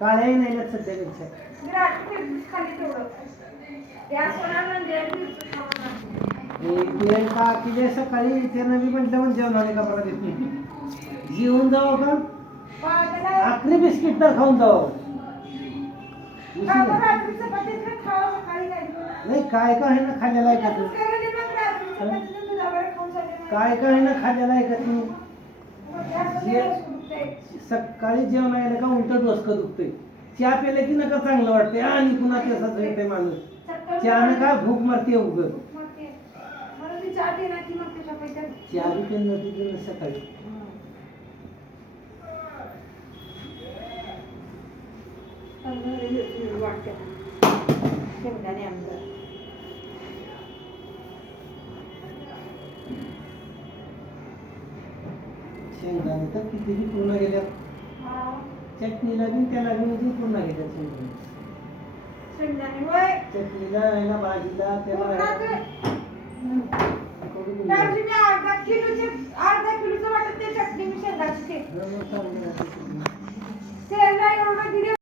काळ्याही नाही ना सध्यापेक्षा. की सकाळी त्यानं मी म्हटलं म्हणजे जेवणाने का परत येत नाही. जेवून जाऊ का आखरी बिस्किट तर खाऊन जाऊ. नाही काय काय ना खाल्लेला आहे का तू? काय काय ना खाल्लेला आहे का तू? सकाळी जेवण आहे का उलट डोसकं दुखतंय. चहा प्यायला की नका चांगलं वाटते आणि पुन्हा केसात येते माणूस. चहानं काय भूक मारते उगं. चहा बी पेन नव्हती सकाळी. शेंगदाणे तर किती बी पूर्ण गेल्या. चटणीला बी त्याला बी म्हणजे पूर्ण गेल्या शेंगदाणे. चटणीला याला भाजीला त्याला अर्धा किलोचं वाटत ते चटणी मी शेंगाची.